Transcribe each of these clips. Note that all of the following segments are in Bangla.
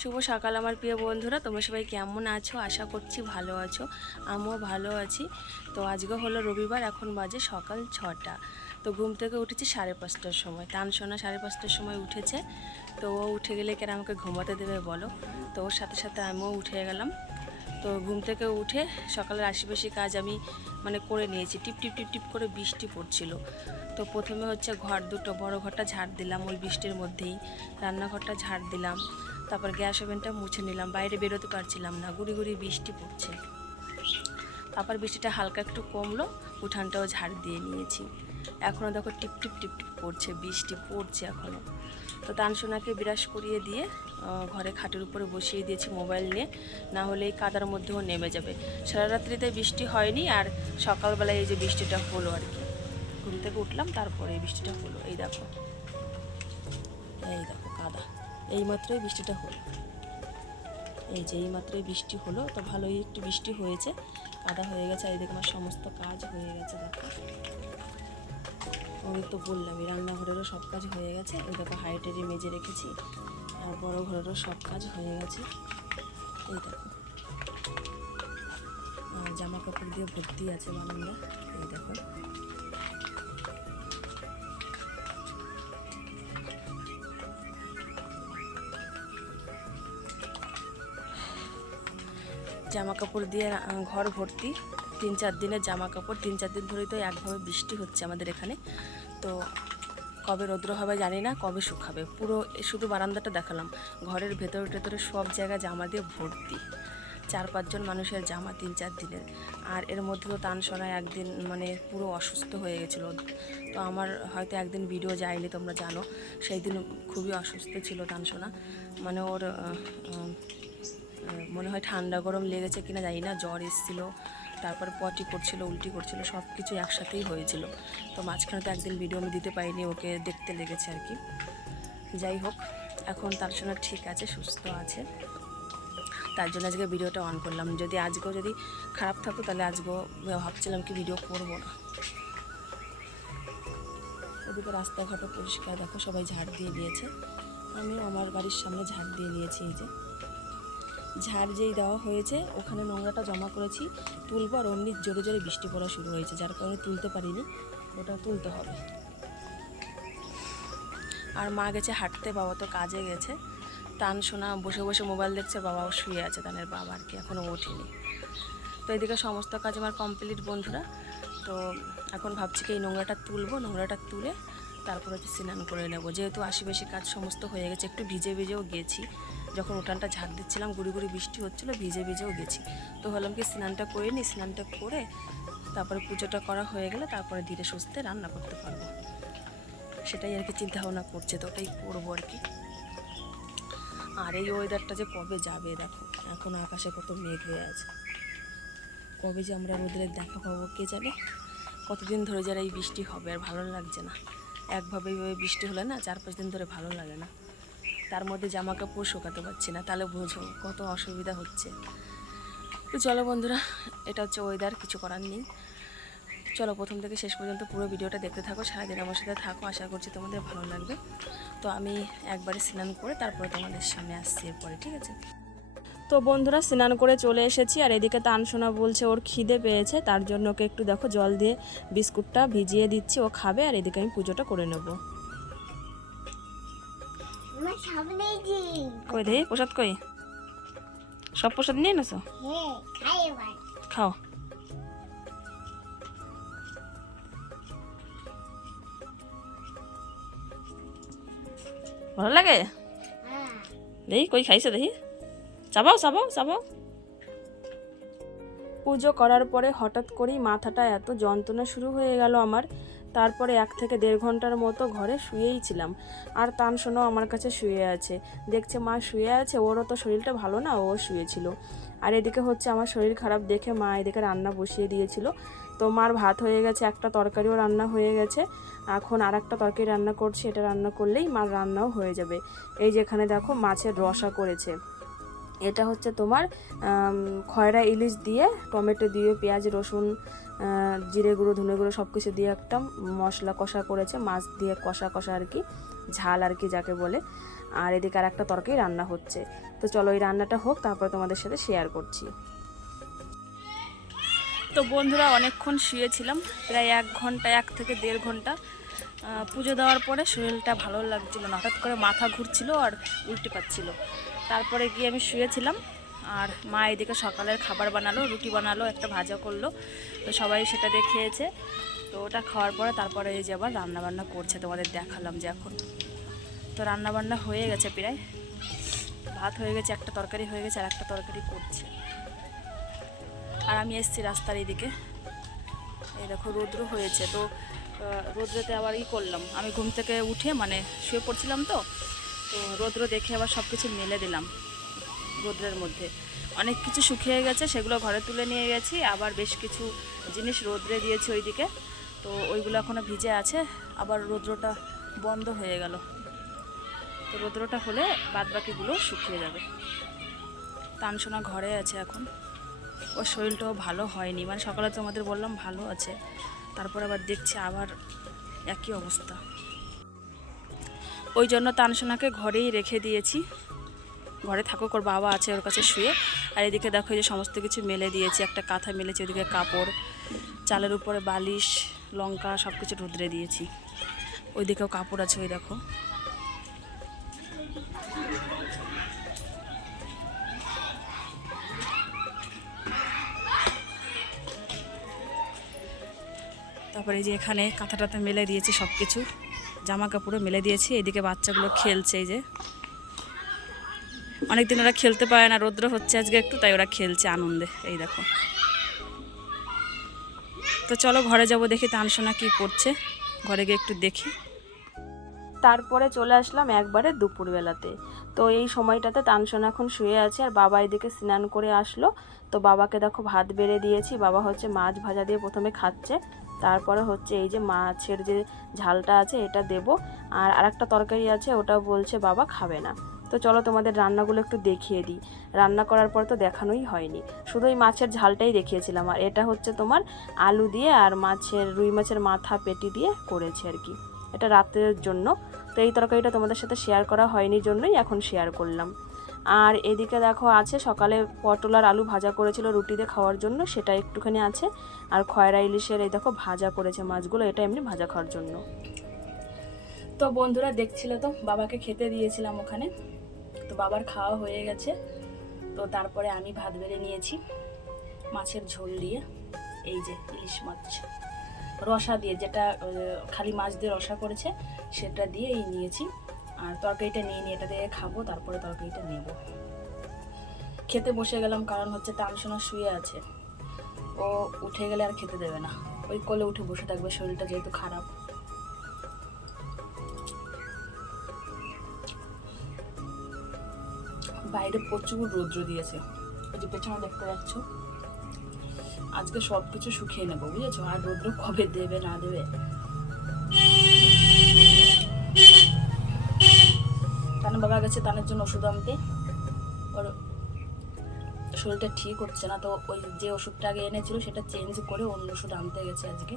শুভ সকাল আমার প্রিয় বন্ধুরা, তোমরা সবাই কেমন আছো? আশা করছি ভালো আছো। আমিও ভালো আছি। তো আজকে হলো রবিবার, এখন বাজে সকাল 6টা। তো ঘুম থেকে উঠেছি 5:30টার সময়। তানসোনা 5:30টার সময় উঠেছে। তো ও উঠে গেলে কেন আমাকে ঘুমাতে দেবে বলো? তো ওর সাথে সাথে আমিও উঠে গেলাম। তো ঘুম থেকে উঠে সকালের আশিপাশি কাজ আমি করে নিয়েছি। টিপ টিপ টিপ টিপ করে বৃষ্টি পড়ছিল। তো প্রথমে হচ্ছে ঘর দুটো, বড় ঘরটা ঝাড় দিলাম ওই বৃষ্টির মধ্যেই। রান্নাঘরটা ঝাড় দিলাম, তারপর গ্যাস ওভেনটা মুছে নিলাম। বাইরে বেরোতে পারছিলাম না, গুড়ি গুড়ি বৃষ্টি পড়ছে। তারপর বৃষ্টিটা হালকা একটু কমলো, উঠানটাও ঝাড় দিয়ে নিয়েছি। এখনও দেখো টিপ টিপ টিপ টিপ পড়ছে, বৃষ্টি পড়ছে এখনও। তো তানসোনাকে বিরাস করিয়ে দিয়ে ঘরে খাটের উপরে বসিয়ে দিয়েছি মোবাইল নিয়ে, না হলে এই কাদার মধ্যেও নেমে যাবে। সারা রাত্রিতে বৃষ্টি হয়নি, আর সকালবেলায় এই যে বৃষ্টিটা হলো আর কি। ঘুম থেকে উঠলাম, তারপরে এই বৃষ্টিটা হলো। এই দেখো কাদা। এইমাত্রই বৃষ্টিটা হলো, এই যে এইমাত্রই বৃষ্টি হলো। তো ভালোই একটু বৃষ্টি হয়েছে, কাদা হয়ে গেছে। আর এদিকে আমার সমস্ত কাজ হয়ে গেছে দেখো। আমি তো বললামই রান্নাঘরেরও সব কাজ হয়ে গেছে। ওই দেখো হাইটেরই মেজে রেখেছি, আর বড় ঘরেরও সব কাজ হয়ে গেছে। এই দেখো জামা কাপড় দিয়ে ভর্তি আছে বারান্দা। এই দেখো জামা কাপড় দিয়ে ঘর ভর্তি। 3-4 দিনের জামা কাপড়, 3-4 দিন ধরেই তো একভাবে বৃষ্টি হচ্ছে আমাদের এখানে। তো কবে রৌদ্র হবে জানি না, কবে শুকাবে। পুরো শুধু বারান্দাটা দেখালাম, ঘরের ভেতরে টেতরে সব জায়গায় জামা দিয়ে ভর্তি। 4-5 জন মানুষের জামা 3-4 দিনের। আর এর মধ্যে তো তানসোনা একদিন পুরো অসুস্থ হয়ে গেছিলো। তো আমার হয়তো একদিন ভিডিও যায়নি, তোমরা জানো। সেই দিন খুবই অসুস্থ ছিল তানসোনা। ওর মনে হয় ঠান্ডা গরম লেগেছে কিনা জানি না, জ্বর এসেছিলো, তারপর পটি করছিল, উল্টি করছিল, সব কিছু একসাথেই হয়েছিল। তো মাঝখানে তো একদিন ভিডিও আমি দিতে পারিনি, ওকে দেখতে লেগেছে আর কি। যাই হোক, এখন তানসোনা ঠিক আছে, সুস্থ আছে। তার জন্য আজকে ভিডিওটা অন করলাম। যদি আজকেও যদি খারাপ থাকতো তাহলে আজকেও ভাবছিলাম কি ভিডিও করবো না। ওদিকে রাস্তাঘাটও পরিষ্কার দেখো, সবাই ঝাড় দিয়ে নিয়েছে। আমিও আমার বাড়ির সামনে ঝাড় দিয়ে নিয়েছি। এই যে ঝাড় যেই দেওয়া হয়েছে, ওখানে নোংরাটা জমা করেছি, তুলবো। আর অমনি জোরে জোরে বৃষ্টি পড়া শুরু হয়েছে, যার কারণে তুলতে পারিনি। ওটা তুলতে হবে। আর মা গেছে হাঁটতে, বাবা তো কাজে গেছে। তানসোনা বসে বসে মোবাইল দেখছে, বাবাও শুয়ে আছে, তানের বাবা আর কি, এখনও ওঠেনি। তো এদিকে সমস্ত কাজ আমার কমপ্লিট বন্ধুরা। তো এখন ভাবছি কি এই নোংরাটা তুলবো, নোংরাটা তুলে তারপর হচ্ছে স্নান করে নেব। যেহেতু আশিপাশি কাজ সমস্ত হয়ে গেছে, একটু ভিজে ভিজেও গেছি। যখন উঠানটা ঝাড় দিচ্ছিলাম, গুড়ি গুড়ি বৃষ্টি হচ্ছিলো, ভিজে ভিজেও গেছি। তো ভাবলাম কি স্নানটা করে নিই, স্নানটা করে তারপরে পুজোটা করা হয়ে গেলে তারপরে ধীরে সুস্থে রান্না করতে পারবো। সেটাই আর কি চিন্তা ভাবনা করছে, তো ওটাই করবো আর কি। আর এই ওয়েদারটা যে কবে যাবে দেখো, এখন আকাশে কত মেঘ হয়ে আছে। কবে যে আমরা রোদের দেখা পাবো কে জানে। কতদিন ধরে যারা এই বৃষ্টি হবে, আর ভালো লাগছে না। একভাবে বৃষ্টি হলে না 4-5 দিন ধরে ভালো লাগে না। তার মধ্যে জামা কাপড় শুকাতে পারছি না, তাহলে বোঝো কত অসুবিধা হচ্ছে। তো চলো বন্ধুরা, এটা হচ্ছে ওয়েদার, কিছু করার নেই। চলো প্রথম থেকে শেষ পর্যন্ত পুরো ভিডিওটা দেখতে থাকো, সারাদিন আমার সাথে থাকো, আশা করছি তোমাদের ভালো লাগবে। তো আমি একবারে স্নান করে তারপরে তোমাদের সামনে আসছি এরপরে, ঠিক আছে? তো বন্ধুরা, স্নান করে চলে এসেছি। আর এদিকে তানসোনা বলছে ওর খিদে পেয়েছে, তার জন্য ওকে একটু দেখো জল দিয়ে বিস্কুটটা ভিজিয়ে দিচ্ছি, ও খাবে। আর এদিকে আমি পুজোটা করে নেব। কই দে প্রসাদ, কই সব প্রসাদ নিয়ে নেছো? খাও। ভালো লাগে? দেখি কই খাইছে, দেখি চাবাও চাবাও চাবাও। পুজো করার পরে হঠাৎ করেই মাথাটা এত যন্ত্রণা শুরু হয়ে গেল আমার। তারপরে 1 থেকে 1.5 ঘন্টার মতো ঘরে শুয়েই ছিলাম। আর তানসোনাও আমার কাছে শুয়ে আছে, দেখছে মা শুয়ে আছে, ওরও তো শরীরটা ভালো না, ও শুয়েছিল। আর এদিকে হচ্ছে আমার শরীর খারাপ দেখে মা এদিকে রান্না বসিয়ে দিয়েছিল। তো মার ভাত হয়ে গেছে, একটা তরকারিও রান্না হয়ে গেছে। এখন আর একটা তরকারি রান্না করছে, এটা রান্না করলেই মার রান্নাও হয়ে যাবে। এই যেখানে দেখো মাছের রসা করেছে। এটা হচ্ছে তোমার খয়রা ইলিশ দিয়ে টমেটো দিয়ে পেঁয়াজ রসুন জিরে গুঁড়ো ধনে গুঁড়ো সব কিছু দিয়ে একটা মশলা কষা করেছে, মাছ দিয়ে কষা কষা আর কি, ঝাল আর কি যাকে বলে। আর এদিকে আর একটা তরকারি রান্না হচ্ছে। তো চলো এই রান্নাটা হোক, তারপরে তোমাদের সাথে শেয়ার করছি। তো বন্ধুরা অনেকক্ষণ শুয়েছিলাম, প্রায় 1 থেকে 1.5 ঘন্টা। পুজো দেওয়ার পরে শরীরটা ভালো লাগছিল না, হঠাৎ করে মাথা ঘুরছিল আর উল্টে পাচ্ছিল। তারপরে গিয়ে আমি শুয়েছিলাম, আর মা এদিকে সকালের খাবার বানালো, রুটি বানালো, একটা ভাজা করলো। তো সবাই সেটা দিয়ে খেয়েছে। তো ওটা খাওয়ার পরে তারপরে এই যে আবার রান্নাবান্না করছে, তোমাদের দেখালাম যে এখন। তো রান্নাবান্না হয়ে গেছে, প্রায় ভাত হয়ে গেছে, একটা তরকারি হয়ে গেছে, আর একটা তরকারি করছে। আর আমি এসেছি রাস্তার এদিকে, এই দেখো রৌদ্র হয়েছে। তো রৌদ্রতে আবার করলাম, আমি ঘুম থেকে উঠে মানে শুয়ে পড়ছিলাম, তো রৌদ্র দেখে আবার সব কিছু মেলে দিলাম। রৌদ্রের মধ্যে অনেক কিছু শুকিয়ে গেছে, সেগুলো ঘরে তুলে নিয়ে গেছি। আবার বেশ কিছু জিনিস রৌদ্রে দিয়েছি ওইদিকে, তো ওইগুলো এখনও ভিজে আছে। আবার রৌদ্রটা বন্ধ হয়ে গেল, তো রৌদ্রটা হলে বাদবাকিগুলো শুকিয়ে যাবে। তানসোনা ঘরে আছে এখন, ওর শরীরটাও ভালো হয়নি, মানে সকালে তোমাদের বললাম ভালো আছে, তারপর আবার দেখছি আবার একই অবস্থা। ওই জন্য তানসোনাকে ঘরেই রেখে দিয়েছি, ঘরে থাকুক, ওর বাবা আছে ওর কাছে শুয়ে। আর এদিকে দেখো যে সমস্ত কিছু মেলে দিয়েছি, একটা কাঁথা মেলেছি, ওদিকে কাপড়, চালের উপরে বালিশ, লঙ্কা সব কিছু রোদ্রে দিয়েছি। ওইদিকেও কাপড় আছে, ওই দেখো। তারপরে এই যে এখানে কাঁথা মেলে দিয়েছি, সব কিছু জামা কাপড়ও মেলে দিয়েছি। এদিকে বাচ্চাগুলো খেলছে, এই যে অনেকদিন ওরা খেলতে পারে না, রৌদ্র হচ্ছে আজকে একটু, তাই ওরা খেলছে আনন্দে, এই দেখো। তো চলো ঘরে যাব, দেখি তানসোনা কি করছে, ঘরে গিয়ে একটু দেখি। তারপরে চলে আসলাম একবারে দুপুরবেলাতে। তো এই সময়টাতে তানসোনা এখন শুয়ে আছে, আর বাবা এদিকে স্নান করে আসলো। তো বাবাকে দেখো ভাত বেড়ে দিয়েছি, বাবা হচ্ছে মাছ ভাজা দিয়ে প্রথমে খাচ্ছে, তারপরে হচ্ছে এই যে মাছের যে ঝালটা আছে এটা দেব। আর আরেকটা তরকারি আছে, ওটা বলছে বাবা খাবে না। তো চলো তোমাদের রান্নাগুলো একটু দেখিয়ে দিই। রান্না করার পর তো দেখানোই হয়নি, শুধু এই মাছের ঝালটাই দেখিয়েছিলাম। আর এটা হচ্ছে তোমার আলু দিয়ে আর রুই মাছের মাথা পেটি দিয়ে করেছে আর কি, এটা রাতের জন্য। তো এই তরকারিটা তোমাদের সাথে শেয়ার করা হয়নি জন্যই এখন শেয়ার করলাম। আর এদিকে দেখো আছে সকালে পটল আর আলু ভাজা করেছিল রুটি দিয়ে খাওয়ার জন্য, সেটা একটুখানি আছে। আর খয়রা ইলিশের এই দেখো ভাজা করেছে মাছগুলো, এটা এমনি ভাজা খাওয়ার জন্য। তো বন্ধুরা দেখছিলে তো, বাবাকে খেতে দিয়েছিলাম ওখানে, তো বাবার খাওয়া হয়ে গেছে। তো তারপরে আমি ভাত বেড়ে নিয়েছি মাছের ঝোল দিয়ে, এই যে ইলিশ মাছ রসা দিয়ে, যেটা খালি মাছ দিয়ে রসা করেছে সেটা দিয়েই নিয়েছি। আর তরকারিটা নিয়ে এটা দিয়ে খাবো, তারপরে তরকারিটা নেব। খেতে বসে গেলাম, কারণ হচ্ছে তানসোনা শুয়ে আছে, ও উঠে গেলে আর খেতে দেবে না, ওই কোলে উঠে বসে থাকবে, শরীরটা যেহেতু খারাপ। বাইরে প্রচুর রৌদ্র দিয়েছে, ওই যে পেছনে দেখতে পাচ্ছ। আজকে সব কিছু শুকিয়ে নেবো, বুঝেছো? আর রৌদ্র কবে দেবে না দেবে। তানের বাবা গেছে তানের জন্য ওষুধ আনতে, ওর শরীরটা ঠিক হচ্ছে না, তো ওই যে ওষুধটা আগে এনেছিল সেটা চেঞ্জ করে অন্য ওষুধ আনতে গেছে আজকে।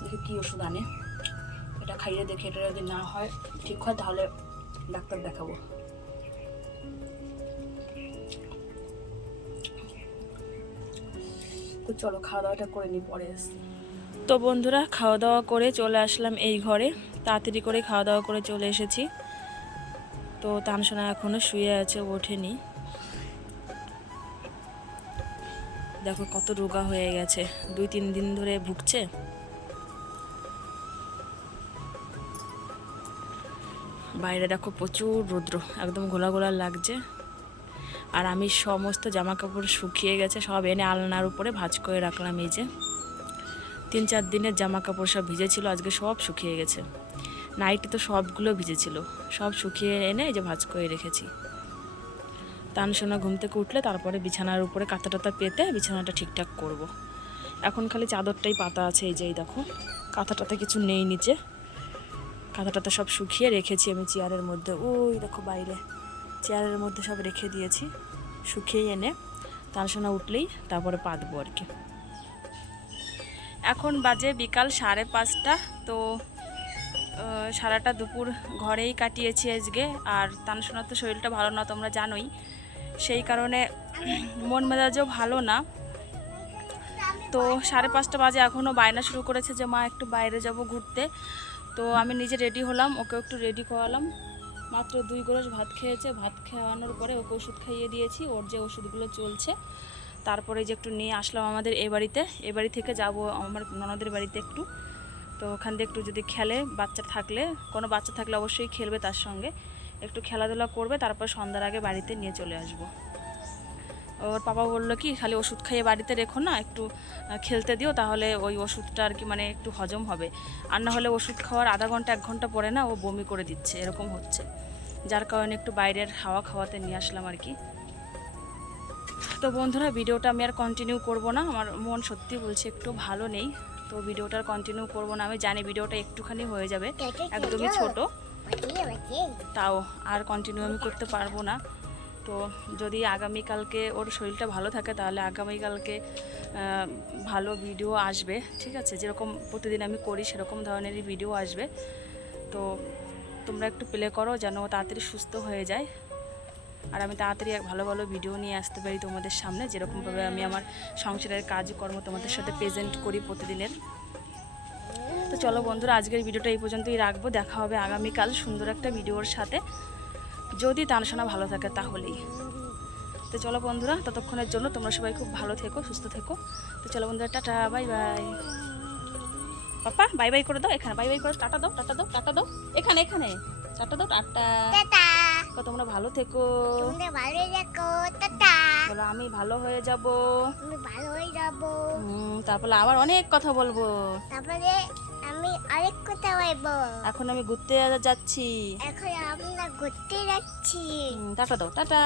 দেখি কী ওষুধ আনে, এটা খাইয়ে দেখি, এটা যদি না হয় ঠিক হয় তাহলে ডাক্তার দেখাবো। তো চলো খাওয়া দাওয়াটা করে নিই, পরে আসছি। তো বন্ধুরা খাওয়া দাওয়া করে চলে আসলাম এই ঘরে, তাড়াতাড়ি করে খাওয়া দাওয়া করে চলে এসেছি। তো তানসোনা এখনও শুয়ে আছে, ওঠেনি। দেখো কত রোগা হয়ে গেছে, 2-3 দিন ধরে ভুগছে। বাইরে দেখো প্রচুর রৌদ্র, একদম ঘোলা ঘোলা লাগছে। আর আমি সমস্ত জামা কাপড় শুকিয়ে গেছে, সব এনে আলনার উপরে ভাঁজ করে রাখলাম। এই যে 3-4 দিনের জামা কাপড় সব ভিজেছিল, আজকে সব শুকিয়ে গেছে। নাইটি তো সবগুলো ভিজেছিল, সব শুকিয়ে এনে এই যে ভাঁজ করে রেখেছি। তানসোনা ঘুম থেকে উঠলে তারপরে বিছানার উপরে কাঁথা পেতে বিছানাটা ঠিকঠাক করব। এখন খালি চাদরটাই পাতা আছে, এই যে দেখো, কাঁথাটাতে কিছু নেই নিচে। কাঁথাটাতে সব শুকিয়ে রেখেছি আমি চেয়ারের মধ্যে, ওই দেখো বাইরে চেয়ারের মধ্যে সব রেখে দিয়েছি, শুকিয়ে এনে তানসোনা উঠলেই তারপরে পাতবো আর কি। এখন বাজে বিকাল 5:30। তো সারাটা দুপুর ঘরেই কাটিয়েছি আজকে। আর তানসোনার তো শরীরটা ভালো না, তোমরা জানোই, সেই কারণে মন মেজাজও ভালো না। তো 5:30 বাজে, এখনও বায়না শুরু করেছে যে মা একটু বাইরে যাব ঘুরতে। তো আমি নিজে রেডি হলাম, ওকে একটু রেডি করালাম। মাত্র 2 গ্লাস ভাত খেয়েছে, ভাত খাওয়ানোর পরে ওকে ওষুধ খাইয়ে দিয়েছি, ওর যে ওষুধগুলো চলছে। তারপরে যে একটু নিয়ে আসলাম আমাদের এ বাড়িতে, এ বাড়ি থেকে যাব আমার ননদের বাড়িতে একটু। তো ওখান থেকে একটু যদি খেলে, বাচ্চা থাকলে, কোনো বাচ্চা থাকলে অবশ্যই খেলবে, তার সঙ্গে একটু খেলাধুলা করবে, তারপর সন্ধ্যার আগে বাড়িতে নিয়ে চলে আসবো। ওর পাপা বললো কি খালি ওষুধ খাইয়ে বাড়িতে রেখো না, একটু খেলতে দিও, তাহলে ওই ওষুধটা আর কি মানে একটু হজম হবে। আর না হলে ওষুধ খাওয়ার আধা ঘন্টা 1 ঘন্টা পরে না ও বমি করে দিচ্ছে, এরকম হচ্ছে। যার কারণে একটু বাইরের হাওয়া খাওয়াতে নিয়ে আসলাম আর কি। তো বন্ধুরা, ভিডিওটা আমি আর কন্টিনিউ করব না, আমার মন সত্যি বলছে একটু ভালো নেই। তো ভিডিওটা আর কন্টিনিউ করব না, আমি জানি ভিডিওটা একটুখানি হয়ে যাবে, একদমই ছোট, তাও আর কন্টিনিউ আমি করতে পারবো না। তো যদি আগামীকালকে ওর শরীরটা ভালো থাকে তাহলে আগামীকালকে ভালো ভিডিও আসবে, ঠিক আছে? যেরকম প্রতিদিন আমি করি সেরকম ধরনেরই ভিডিও আসবে। তো তোমরা একটু প্লে করো যেন ও তাড়াতাড়ি সুস্থ হয়ে যায়, আর আমি তাড়াতাড়ি ভালো ভালো ভিডিও নিয়ে আসতে পারি তোমাদের সামনে, যেরকমভাবে আমি আমার সংসারের কাজকর্ম তোমাদের সাথে প্রেজেন্ট করি প্রতিদিনের। তো চলো বন্ধুরা, আজকের ভিডিওটা এই পর্যন্তই রাখবো। দেখা হবে আগামীকাল সুন্দর একটা ভিডিওর সাথে, যদি তানসোনা ভালো থাকে তাহলেই। তো চলো বন্ধুরা, ততক্ষণের জন্য তোমরা সবাই খুব ভালো থেকো, সুস্থ থেকো। তো চলো বন্ধুরা, টাটা, বাই বাই। পাপা বাই বাই করে দাও, এখানে বাই বাই করে টাটা দাও, টাটা দাও, টাটা দাও, এখানে এখানে টাটা দাও, টাটা। তোমরা ভালো থেকো, বলো আমি ভালো হয়ে যাব, তারপরে আবার অনেক কথা বলবো, তারপরে আমি আরেক কথা বলবো। এখন আমি ঘুরতে যাচ্ছি, এখন আমরা ঘুরতে যাচ্ছি, টাটা দাও, টাটা।